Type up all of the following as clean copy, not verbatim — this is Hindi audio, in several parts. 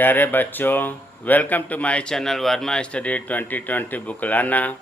प्यारे बच्चों, welcome to my channel Verma study 2020 बुकलाना।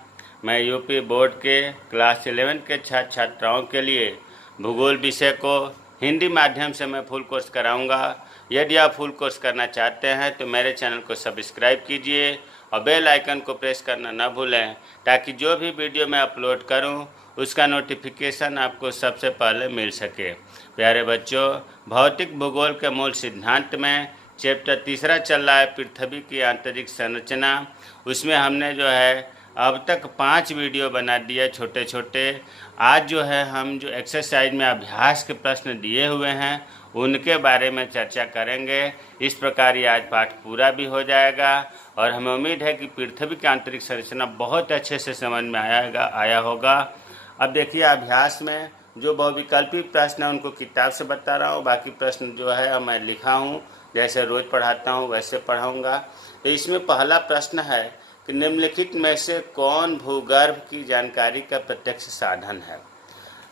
मैं यूपी बोर्ड के क्लास 11 के छात्र छात्राओं के लिए भूगोल विषय को हिंदी माध्यम से मैं फुल कोर्स कराऊंगा। यदि आप फुल कोर्स करना चाहते हैं तो मेरे चैनल को सब्सक्राइब कीजिए और बेल आइकन को प्रेस करना न भूलें, ताकि जो भी वीडियो मैं अपलोड करूं उसका नोटिफिकेशन आपको सबसे पहले मिल सके। प्यारे बच्चों, भौतिक भूगोल के मूल सिद्धांत में चैप्टर तीसरा चल रहा है, पृथ्वी की आंतरिक संरचना। उसमें हमने जो है अब तक 5 वीडियो बना दिए छोटे छोटे। आज जो है हम जो एक्सरसाइज में अभ्यास के प्रश्न दिए हुए हैं उनके बारे में चर्चा करेंगे। इस प्रकार ये आज पाठ पूरा भी हो जाएगा और हमें उम्मीद है कि पृथ्वी की आंतरिक संरचना बहुत अच्छे से समझ में आया होगा। अब देखिए, अभ्यास में जो बहुविकल्पी प्रश्न है उनको किताब से बता रहा हूँ, बाकी प्रश्न जो है मैं लिखा हूँ, जैसे रोज़ पढ़ाता हूँ वैसे पढ़ाऊँगा। तो इसमें पहला प्रश्न है कि निम्नलिखित में से कौन भूगर्भ की जानकारी का प्रत्यक्ष साधन है।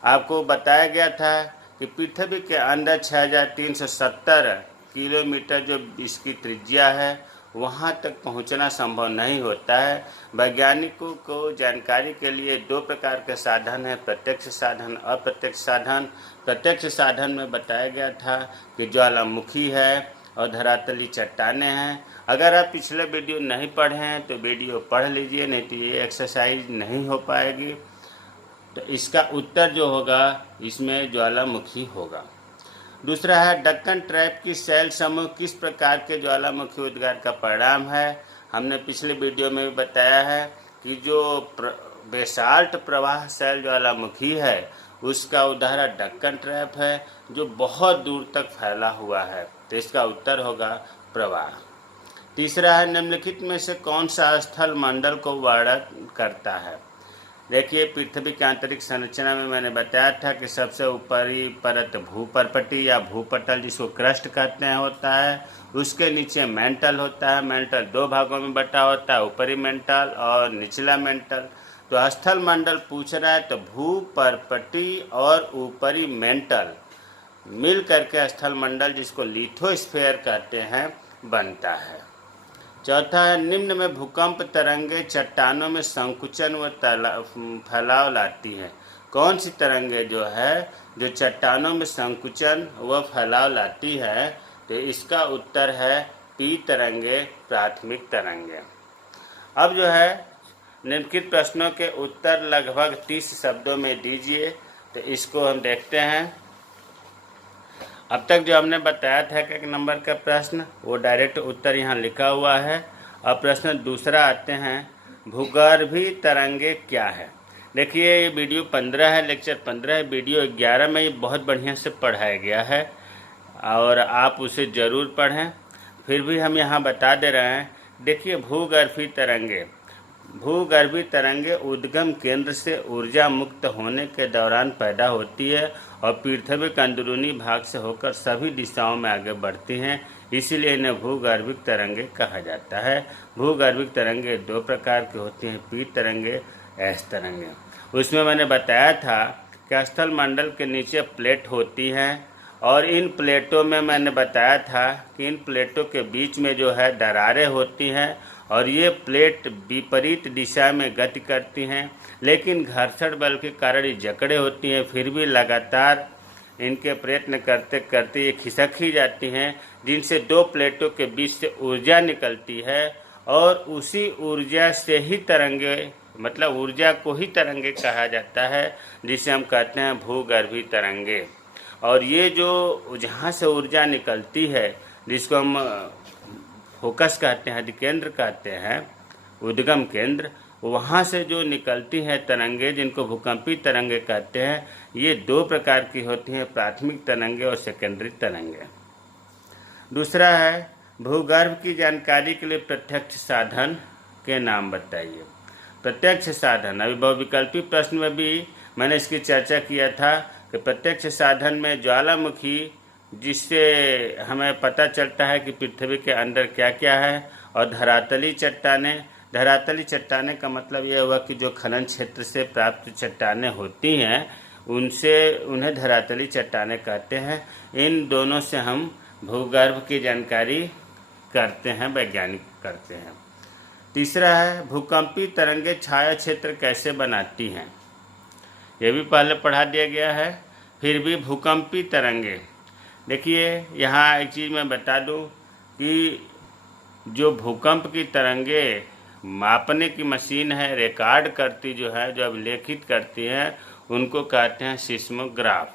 आपको बताया गया था कि पृथ्वी के अंदर 6370 किलोमीटर जो इसकी त्रिज्या है वहाँ तक पहुँचना संभव नहीं होता है। वैज्ञानिकों को जानकारी के लिए 2 प्रकार के साधन हैं, प्रत्यक्ष साधन, अप्रत्यक्ष साधन। प्रत्यक्ष साधन में बताया गया था कि ज्वालामुखी है और धरातली चट्टानें हैं। अगर आप पिछले वीडियो नहीं पढ़े हैं तो वीडियो पढ़ लीजिए, नहीं तो ये एक्सरसाइज नहीं हो पाएगी। तो इसका उत्तर जो होगा इसमें ज्वालामुखी होगा। दूसरा है डक्कन ट्रैप की शैल समूह किस प्रकार के ज्वालामुखी उद्गार का परिणाम है। हमने पिछले वीडियो में भी बताया है कि जो बेसाल्ट प्रवाह शैल ज्वालामुखी है उसका उदाहरण डक्कन ट्रैप है जो बहुत दूर तक फैला हुआ है। तो इसका उत्तर होगा प्रवाह। तीसरा है निम्नलिखित में से कौन सा स्थल मंडल को वर्णन करता है। देखिए, पृथ्वी की आंतरिक संरचना में मैंने बताया था कि सबसे ऊपरी परत भूपर्पटी या भूपटल जिसको क्रस्ट कहते हैं होता है, उसके नीचे मेंटल होता है। मेंटल 2 भागों में बटा होता है, ऊपरी मेंटल और निचला मेंटल। तो स्थल मंडल पूछ रहा है तो भूपर्पटी और ऊपरी मेंटल मिल करके स्थल मंडल, जिसको लिथोस्फीयर कहते हैं, बनता है। चौथा है निम्न में भूकंप तरंगे चट्टानों में संकुचन व फैलाव लाती हैं। कौन सी तरंगे जो है जो चट्टानों में संकुचन व फैलाव लाती है। तो इसका उत्तर है पी तरंगे, प्राथमिक तरंगे। अब जो है निम्नलिखित प्रश्नों के उत्तर लगभग 30 शब्दों में दीजिए। तो इसको हम देखते हैं। अब तक जो हमने बताया था कि 1 नंबर का प्रश्न वो डायरेक्ट उत्तर यहाँ लिखा हुआ है। अब प्रश्न दूसरा आते हैं, भूगर्भीय तरंगे क्या है। देखिए, ये वीडियो 15 है, लेक्चर 15 है। वीडियो 11 में ये बहुत बढ़िया से पढ़ाया गया है और आप उसे ज़रूर पढ़ें। फिर भी हम यहाँ बता दे रहे हैं। देखिए, भूगर्भीय तरंगे उद्गम केंद्र से ऊर्जा मुक्त होने के दौरान पैदा होती है और पृथ्वी के अंदरूनी भाग से होकर सभी दिशाओं में आगे बढ़ती हैं, इसीलिए इन्हें भूगर्भिक तरंगे कहा जाता है। भूगर्भिक तरंगे 2 प्रकार की होती हैं, पी तरंगे, एस तरंगे। उसमें मैंने बताया था कि स्थल मंडल के नीचे प्लेट होती हैं और इन प्लेटों में मैंने बताया था कि इन प्लेटों के बीच में जो है दरारें होती हैं और ये प्लेट विपरीत दिशा में गति करती हैं, लेकिन घर्षण बल के कारण ये जकड़े होती हैं। फिर भी लगातार इनके प्रयत्न करते करते ये खिसक ही जाती हैं, जिनसे 2 प्लेटों के बीच से ऊर्जा निकलती है और उसी ऊर्जा से ही तरंगे, मतलब ऊर्जा को ही तरंगे कहा जाता है, जिसे हम कहते हैं भूगर्भीय तरंगे। और ये जो जहाँ से ऊर्जा निकलती है, जिसको हम फोकस कहते हैं, अधिकेंद्र कहते हैं, उद्गम केंद्र, वहाँ से जो निकलती हैं तरंगे, जिनको भूकंपीय तरंगे कहते हैं, ये 2 प्रकार की होती हैं, प्राथमिक तरंगे और सेकेंडरी तरंगे। दूसरा है भूगर्भ की जानकारी के लिए प्रत्यक्ष साधन के नाम बताइए। प्रत्यक्ष साधन, अभी बहुविकल्पी प्रश्न में भी मैंने इसकी चर्चा किया था कि प्रत्यक्ष साधन में ज्वालामुखी, जिससे हमें पता चलता है कि पृथ्वी के अंदर क्या क्या है, और धरातली चट्टानें। धरातली चट्टानें का मतलब यह हुआ कि जो खनन क्षेत्र से प्राप्त चट्टानें होती हैं उन्हें धरातली चट्टानें कहते हैं। इन दोनों से हम भूगर्भ की जानकारी करते हैं, वैज्ञानिक करते हैं। तीसरा है भूकंपीय तरंगे छाया क्षेत्र कैसे बनाती हैं, ये भी पहले पढ़ा दिया गया है। फिर भी भूकंपीय तरंगे, देखिए यहाँ एक चीज़ मैं बता दूं कि जो भूकंप की तरंगे मापने की मशीन है, रिकॉर्ड करती जो है, जो अभिलेखित करती हैं, उनको कहते हैं सिस्मोग्राफ।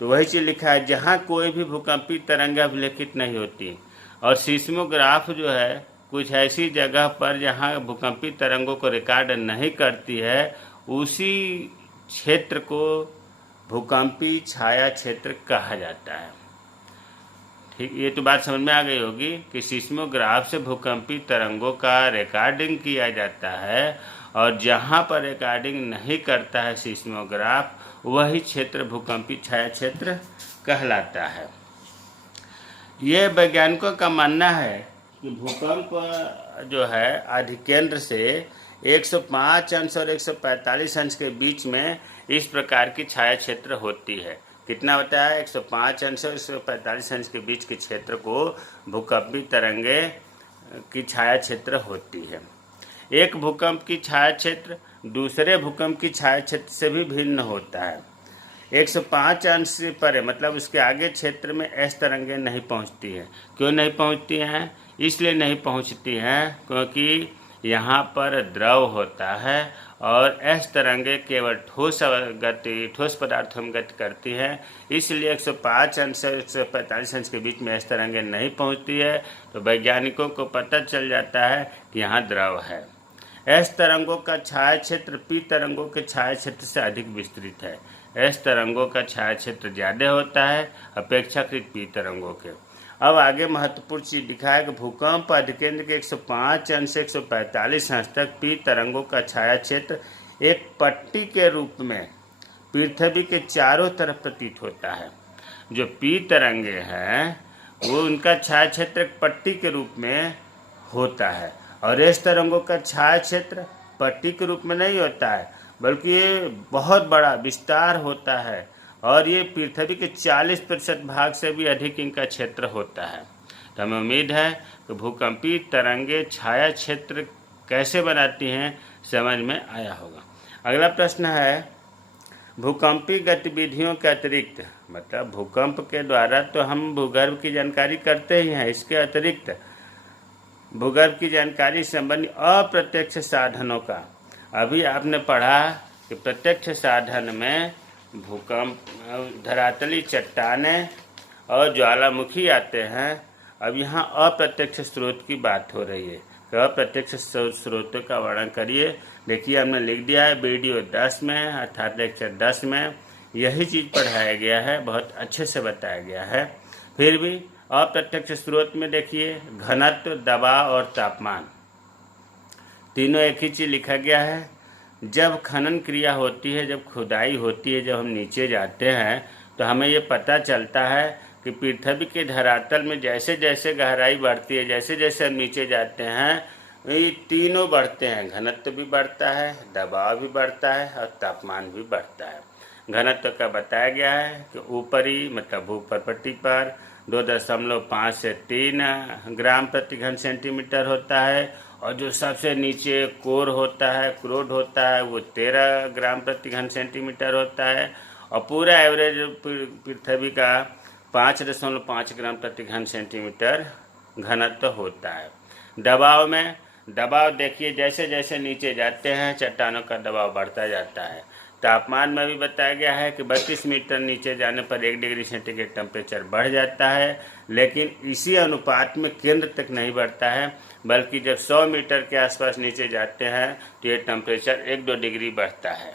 तो वही चीज़ लिखा है जहाँ कोई भी भूकंपीय तरंगे अभिलेखित नहीं होती। और सिस्मोग्राफ जो है कुछ ऐसी जगह पर जहाँ भूकंपीय तरंगों को रिकॉर्ड नहीं करती है, उसी क्षेत्र को भूकंपीय छाया क्षेत्र कहा जाता है। ठीक, ये तो बात समझ में आ गई होगी कि सिस्मोग्राफ से भूकंपीय तरंगों का रिकॉर्डिंग किया जाता है, और जहाँ पर रिकॉर्डिंग नहीं करता है सिस्मोग्राफ, वही क्षेत्र भूकंपीय छाया क्षेत्र कहलाता है। ये वैज्ञानिकों का मानना है कि भूकंप जो है अधिकेंद्र से 105 अंश और 145 अंश के बीच में इस प्रकार की छाया क्षेत्र होती है। कितना होता है? 105 अंश और 145 अंश के बीच के क्षेत्र को भूकंपीय तरंगे की छाया क्षेत्र होती है। एक भूकंप की छाया क्षेत्र दूसरे भूकंप की छाया क्षेत्र से भी भिन्न होता है। 105 अंश से परे मतलब उसके आगे क्षेत्र में एस तरंगे नहीं पहुंचती हैं। क्यों नहीं पहुंचती हैं? इसलिए नहीं पहुंचती हैं क्योंकि यहाँ पर द्रव होता है और एस तरंगे केवल ठोस पदार्थों में गति करती हैं। इसलिए 105 अंश से 145 अंश के बीच में एस तरंगे नहीं पहुंचती है। तो वैज्ञानिकों को पता चल जाता है कि यहाँ द्रव है। एस तरंगों का छाया क्षेत्र पी तरंगों के छाया क्षेत्र से अधिक विस्तृत है। एस तरंगों का छाया क्षेत्र ज़्यादा होता है अपेक्षाकृत पी तरंगों के। अब आगे महत्वपूर्ण चीज़ लिखा है कि भूकंप अधिकेंद्र के 105 अंश से 145 अंश तक पी तरंगों का छाया क्षेत्र एक पट्टी के रूप में पृथ्वी के चारों तरफ प्रतीत होता है। जो पी तरंगे हैं वो उनका छाया क्षेत्र एक पट्टी के रूप में होता है, और एस तरंगों का छाया क्षेत्र पट्टी के रूप में नहीं होता है, बल्कि ये बहुत बड़ा विस्तार होता है, और ये पृथ्वी के 40% भाग से भी अधिक इनका क्षेत्र होता है। तो हमें उम्मीद है कि भूकंपीय तरंगे छाया क्षेत्र कैसे बनाती हैं समझ में आया होगा। अगला प्रश्न है भूकंपीय गतिविधियों के अतिरिक्त, मतलब भूकंप के द्वारा तो हम भूगर्भ की जानकारी करते ही हैं, इसके अतिरिक्त भूगर्भ की जानकारी संबंधी अप्रत्यक्ष साधनों का, अभी आपने पढ़ा कि प्रत्यक्ष साधन में भूकंप, धरातली चट्टानें और ज्वालामुखी आते हैं। अब यहाँ अप्रत्यक्ष स्रोत की बात हो रही है कि अप्रत्यक्ष स्रोतों का वर्णन करिए। देखिए हमने लिख दिया है वीडियो 10 में, अर्थात लेक्चर 10 में यही चीज़ पढ़ाया गया है, बहुत अच्छे से बताया गया है। फिर भी अप्रत्यक्ष स्रोत में देखिए घनत्व, दबाव और तापमान, तीनों एक ही चीज़ लिखा गया है। जब खनन क्रिया होती है, जब खुदाई होती है, जब हम नीचे जाते हैं तो हमें ये पता चलता है कि पृथ्वी के धरातल में जैसे जैसे गहराई बढ़ती है, जैसे जैसे हम नीचे जाते हैं, ये तीनों बढ़ते हैं। घनत्व भी बढ़ता है, दबाव भी बढ़ता है और तापमान भी बढ़ता है। घनत्व का बताया गया है कि ऊपरी मतलब भूपरपट्टी पर 2.5 से 3 ग्राम प्रति घन सेंटीमीटर होता है, और जो सबसे नीचे कोर होता है, क्रोड होता है, वो 13 ग्राम प्रति घन सेंटीमीटर होता है, और पूरा एवरेज पृथ्वी का 5.5 ग्राम प्रति घन सेंटीमीटर घनत्व होता है। दबाव में, दबाव देखिए जैसे जैसे नीचे जाते हैं चट्टानों का दबाव बढ़ता जाता है। तापमान में भी बताया गया है कि 32 मीटर नीचे जाने पर 1 डिग्री सेंटीग्रेड टेम्परेचर बढ़ जाता है, लेकिन इसी अनुपात में केंद्र तक नहीं बढ़ता है, बल्कि जब 100 मीटर के आसपास नीचे जाते हैं तो ये टेम्परेचर 1-2 डिग्री बढ़ता है।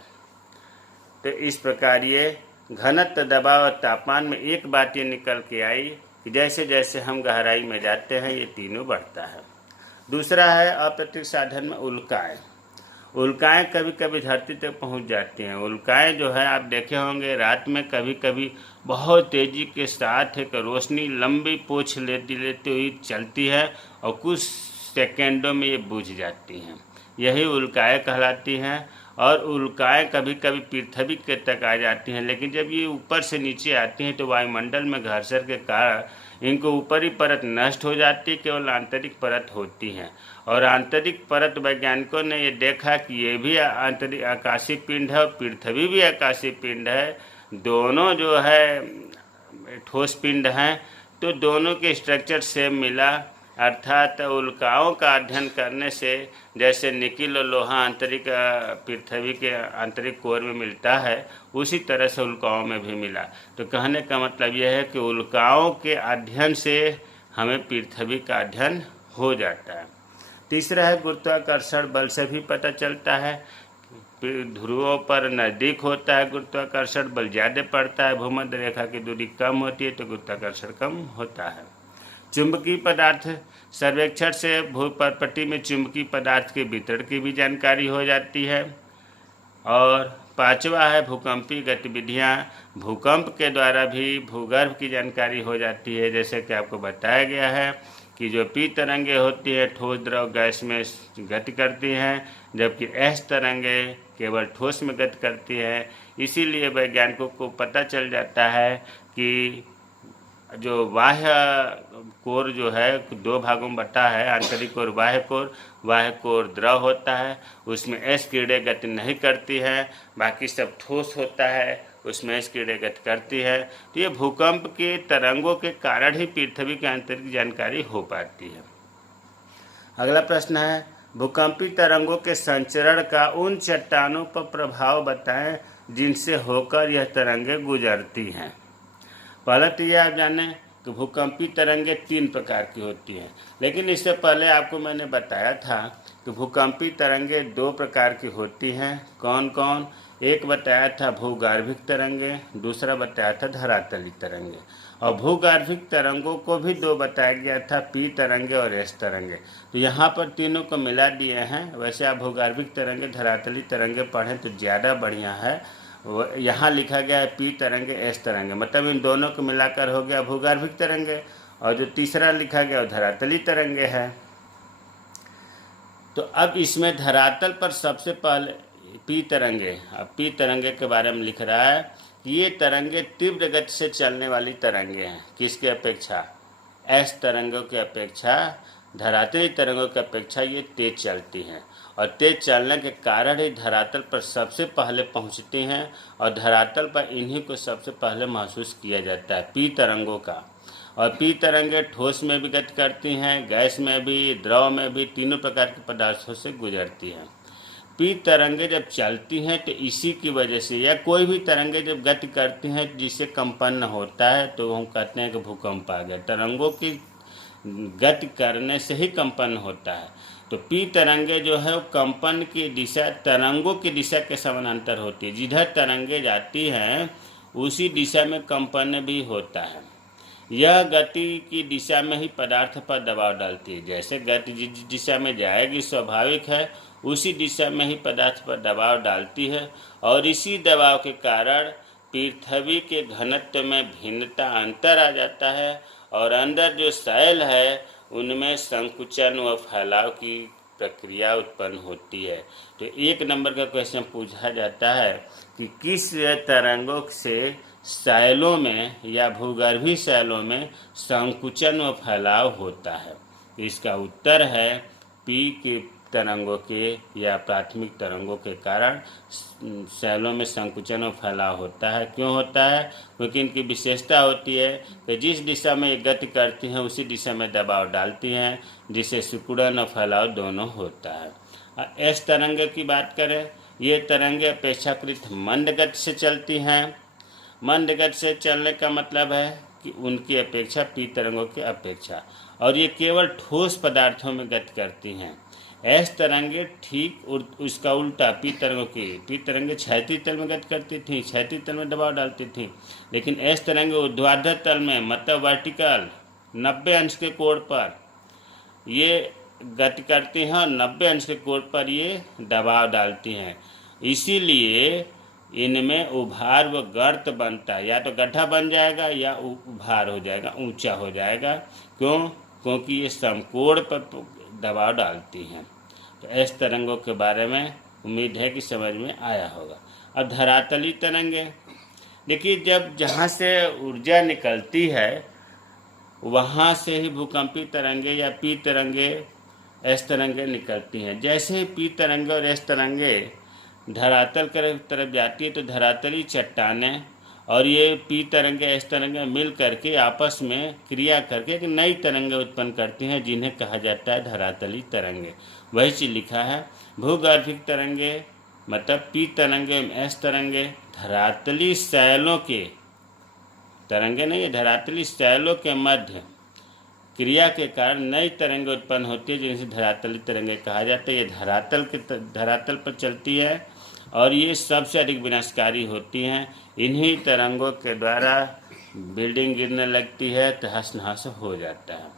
तो इस प्रकार ये घनत्व, दबाव और तापमान में एक बात ये निकल के आई कि जैसे जैसे हम गहराई में जाते हैं ये तीनों बढ़ता है। दूसरा है अप्रत्यक्ष साधन में उल्काएँ। उल्काएँ कभी कभी धरती तक पहुंच जाती हैं। उल्काएँ जो है आप देखे होंगे रात में कभी कभी बहुत तेज़ी के साथ एक रोशनी लंबी पोछ लेते हुई चलती है और कुछ सेकेंडों में ये बुझ जाती हैं। यही उल्काएँ कहलाती हैं। और उल्काएँ कभी कभी पृथ्वी के तक आ जाती हैं, लेकिन जब ये ऊपर से नीचे आती हैं तो वायुमंडल में घर्षण के कारण इनको ऊपरी परत नष्ट हो जाती, केवल आंतरिक परत होती है। और आंतरिक परत वैज्ञानिकों ने ये देखा कि ये भी आंतरिक आकाशीय पिंड है और पृथ्वी भी आकाशीय पिंड है, दोनों जो है ठोस पिंड हैं, तो दोनों के स्ट्रक्चर सेम मिला। अर्थात उल्काओं का अध्ययन करने से जैसे निकिल और लोहा आंतरिक पृथ्वी के आंतरिक कोर में मिलता है, उसी तरह से उल्काओं में भी मिला। तो कहने का मतलब यह है कि उल्काओं के अध्ययन से हमें पृथ्वी का अध्ययन हो जाता है। तीसरा है गुरुत्वाकर्षण बल से भी पता चलता है। ध्रुवों पर नज़दीक होता है गुरुत्वाकर्षण बल ज़्यादा पड़ता है, भूमध्य रेखा की दूरी कम होती है तो गुरुत्वाकर्षण कम होता है। चुंबकीय पदार्थ सर्वेक्षण से भूपर्पटी में चुंबकीय पदार्थ के वितरण की भी जानकारी हो जाती है। और पांचवा है भूकंपीय गतिविधियाँ। भूकंप के द्वारा भी भूगर्भ की जानकारी हो जाती है, जैसे कि आपको बताया गया है कि जो पी तरंगे होती है ठोस द्रव गैस में गति करती हैं, जबकि एस तरंगे केवल ठोस में गति करती है। इसीलिए वैज्ञानिकों को पता चल जाता है कि जो बाह्य कोर जो है दो भागों में बटा है, आंतरिक और बाह्य कोर। बाह्य कोर द्रव होता है, उसमें एस किरणें गति नहीं करती है, बाकी सब ठोस होता है, उसमें एस किरणें गति करती है। तो ये भूकंप के तरंगों के कारण ही पृथ्वी के आंतरिक जानकारी हो पाती है। अगला प्रश्न है भूकंपी तरंगों के संचरण का उन चट्टानों पर प्रभाव बताएं जिनसे होकर यह तरंगें गुजरती हैं। पहले तो ये आप जाने कि भूकंपी तरंगें 3 प्रकार की होती हैं, लेकिन इससे पहले आपको मैंने बताया था कि भूकंपी तरंगें 2 प्रकार की होती हैं। कौन कौन? एक बताया था भूगार्भिक तरंगें, दूसरा बताया था धरातली तरंगें। और भूगार्भिक तरंगों को भी 2 बताया गया था, पी तरंगे और एस तरंगे। तो यहाँ पर तीनों को मिला दिए हैं। वैसे आप भूगार्भिक तरंगे धरातली तरंगे पढ़ें तो ज़्यादा बढ़िया है। यहाँ लिखा गया है पी तरंगे एस तरंगे, मतलब इन दोनों को मिलाकर हो गया भूगार्भिक तरंगे, और जो तीसरा लिखा गया वो धरातली तरंगे है। तो अब इसमें धरातल पर सबसे पहले पी तरंगे, अब पी तरंगे के बारे में लिख रहा है कि ये तरंगे तीव्र गति से चलने वाली तरंगे हैं। किसके अपेक्षा? एस तरंगों की अपेक्षा, धरातली तरंगों की अपेक्षा ये तेज चलती हैं, और तेज चलने के कारण ही धरातल पर सबसे पहले पहुंचती हैं, और धरातल पर इन्हीं को सबसे पहले महसूस किया जाता है, पी तरंगों का। और पी तरंगे ठोस में भी गति करती हैं, गैस में भी, द्रव में भी, तीनों प्रकार के पदार्थों से गुजरती हैं। पी तरंगे जब चलती हैं तो इसी की वजह से, या कोई भी तरंगे जब गति करती हैं जिससे कंपन होता है तो हम कहते हैं कि भूकंप आ गया। तरंगों की गति करने से ही कंपन होता है। तो पी तरंगे जो है वो कंपन की दिशा तरंगों की दिशा के समानांतर होती है। जिधर तरंगे जाती हैं उसी दिशा में कंपन भी होता है। यह गति की दिशा में ही पदार्थ पर दबाव डालती है। जैसे गति जिस दिशा में जाएगी स्वाभाविक है, उसी दिशा में ही पदार्थ पर दबाव डालती है, और इसी दबाव के कारण पृथ्वी के घनत्व में भिन्नता अंतर आ जाता है, और अंदर जो सैल है उनमें संकुचन व फैलाव की प्रक्रिया उत्पन्न होती है। तो 1 नंबर का क्वेश्चन पूछा जाता है कि किस तरंगों से सैलों में या भूगर्भीय सैलों में संकुचन व फैलाव होता है? इसका उत्तर है पी के तरंगों के या प्राथमिक तरंगों के कारण सैलों में संकुचन और फैलाव होता है। क्यों होता है? क्योंकि इनकी विशेषता होती है कि जिस दिशा में ये गति करती हैं उसी दिशा में दबाव डालती हैं, जिससे सिकुड़न और फैलाव दोनों होता है। एस तरंगे की बात करें, ये तरंगे अपेक्षाकृत मंद गति से चलती हैं। मंद गति से चलने का मतलब है कि उनकी अपेक्षा पी तरंगों की अपेक्षा, और ये केवल ठोस पदार्थों में गति करती हैं। एस तरंगे ठीक उसका उल्टा, पी तरंगे क्षैतिज तल में गति करती थी, क्षैतिज तल में दबाव डालती थी, लेकिन एस तरंगे ऊर्ध्वाधर तल में, मतलब वर्टिकल 90 अंश के कोण पर ये गति करती हैं, और 90 अंश के कोण पर ये दबाव डालती हैं। इसीलिए इनमें उभार व गर्त बनता है, या तो गड्ढा बन जाएगा या उभार हो जाएगा, ऊंचा हो जाएगा। क्यों? क्योंकि ये समकोण पर दबाव डालती हैं। तो एस तरंगों के बारे में उम्मीद है कि समझ में आया होगा। अब धरातली तरंगे, देखिए जब जहाँ से ऊर्जा निकलती है वहाँ से ही भूकंपीय तरंगे या पी तरंगे एस तरंगे निकलती हैं। जैसे ही पी तरंगे और एस तरंगे धरातल की तरफ जाती है तो धरातली चट्टानें और ये पी तरंगे एस तरंगे मिल करके आपस में क्रिया करके एक नई तरंगे उत्पन्न करती हैं, जिन्हें कहा जाता है धरातली तरंगे। वही चीज़ लिखा है, भूगर्भिक तरंगे मतलब पी तरंगे एस तरंगे धरातली शैलों के तरंगे नहीं, धरातली शैलों के मध्य क्रिया के कारण नई तरंगे उत्पन्न होती है, जिनसे धरातली तरंगे कहा जाता है। ये धरातल पर चलती है और ये सबसे अधिक विनाशकारी होती हैं। इन्हीं तरंगों के द्वारा बिल्डिंग गिरने लगती है, तहस नहस हो जाता है।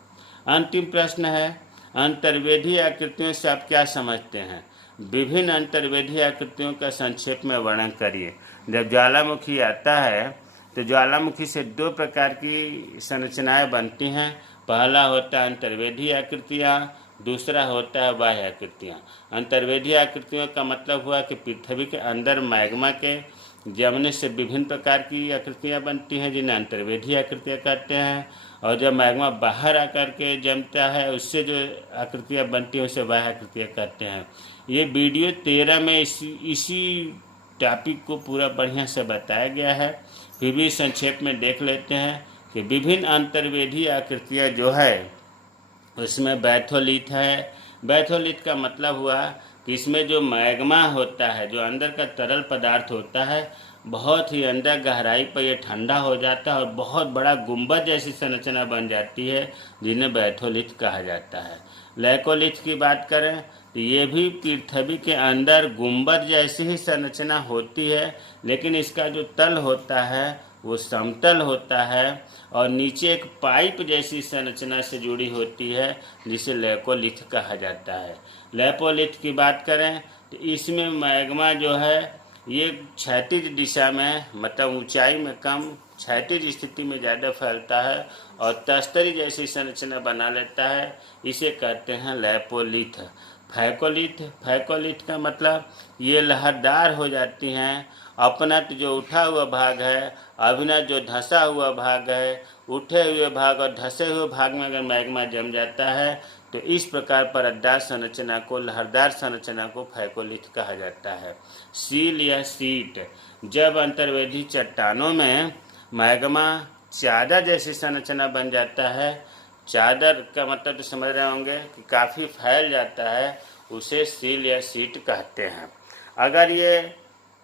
अंतिम प्रश्न है, अंतर्वेधी आकृतियों से आप क्या समझते हैं? विभिन्न अंतर्वेधी आकृतियों का संक्षेप में वर्णन करिए। जब ज्वालामुखी आता है तो ज्वालामुखी से दो प्रकार की संरचनाएं बनती हैं। पहला होता है अंतर्वेधी आकृतियाँ, दूसरा होता है बाह्य आकृतियाँ। अंतर्वेधी आकृतियों का मतलब हुआ कि पृथ्वी के अंदर मैग्मा के जमने से विभिन्न प्रकार की आकृतियाँ बनती हैं, जिन्हें अंतर्वेधी आकृतियाँ कहते हैं। और जब मैग्मा बाहर आकर के जमता है, उससे जो आकृतियाँ बनती हैं उसे बाह्य आकृतियाँ कहते हैं। ये वीडियो 13 में इसी टॉपिक को पूरा बढ़िया से बताया गया है। फिर भी संक्षेप में देख लेते हैं कि विभिन्न अंतर्वेधी आकृतियाँ जो है उसमें बैथोलिथ है। बैथोलिथ का मतलब हुआ कि इसमें जो मैग्मा होता है, जो अंदर का तरल पदार्थ होता है, बहुत ही अंदर गहराई पर यह ठंडा हो जाता है और बहुत बड़ा गुंबद जैसी संरचना बन जाती है, जिन्हें बैथोलिथ कहा जाता है। लैकोलिथ की बात करें तो ये भी पृथ्वी के अंदर गुंबद जैसी ही संरचना होती है, लेकिन इसका जो तल होता है वो समतल होता है और नीचे एक पाइप जैसी संरचना से जुड़ी होती है, जिसे लैकोलिथ कहा जाता है। लैपोलिथ की बात करें तो इसमें मैग्मा जो है ये क्षैतिज दिशा में मतलब ऊंचाई में कम, क्षैतिज स्थिति में ज़्यादा फैलता है और तस्तरी जैसी संरचना बना लेता है। इसे कहते हैं लैपोलिथ। फैकोलिथ का मतलब ये लहरदार हो जाती हैं। अपनत जो उठा हुआ भाग है, अभिनत जो धंसा हुआ भाग है, उठे हुए भाग और धंसे हुए भाग में अगर मैग्मा जम जाता है तो इस प्रकार परतदार संरचना को, लहरदार संरचना को फैकोलिथ कहा जाता है। सील या सीट, जब अंतर्वेधी चट्टानों में मैग्मा चादर जैसी संरचना बन जाता है, चादर का मतलब तो समझ रहे होंगे कि काफ़ी फैल जाता है, उसे सील या सीट कहते हैं। अगर ये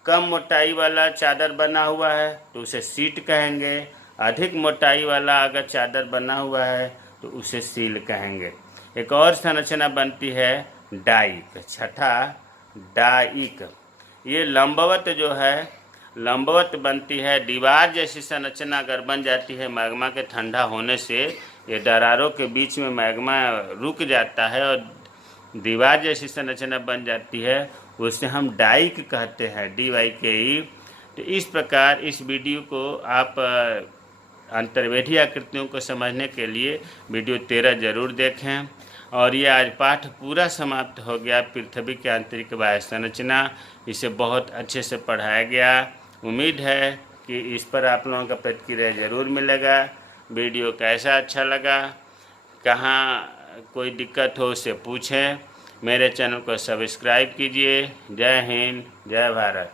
कम मोटाई वाला चादर बना हुआ है तो उसे सीट कहेंगे। अधिक मोटाई वाला अगर चादर बना हुआ है तो उसे सील कहेंगे। एक और संरचना बनती है डाइक। छठा, डाइक। ये लंबवत जो है, लंबवत बनती है। दीवार जैसी संरचना अगर बन जाती है मैग्मा के ठंडा होने से, ये दरारों के बीच में मैग्मा रुक जाता है और दीवार जैसी संरचना बन जाती है, उसे हम डाइक कहते हैं, DYKE। तो इस प्रकार इस वीडियो को आप अंतर्वेधी आकृतियों को समझने के लिए वीडियो 13 ज़रूर देखें। और ये आज पाठ पूरा समाप्त हो गया, पृथ्वी के आंतरिक बाह्य संरचना। इसे बहुत अच्छे से पढ़ाया गया। उम्मीद है कि इस पर आप लोगों का प्रतिक्रिया ज़रूर मिलेगा। वीडियो कैसा अच्छा लगा, कहाँ कोई दिक्कत हो उसे पूछें। मेरे चैनल को सब्सक्राइब कीजिए। जय हिंद, जय भारत।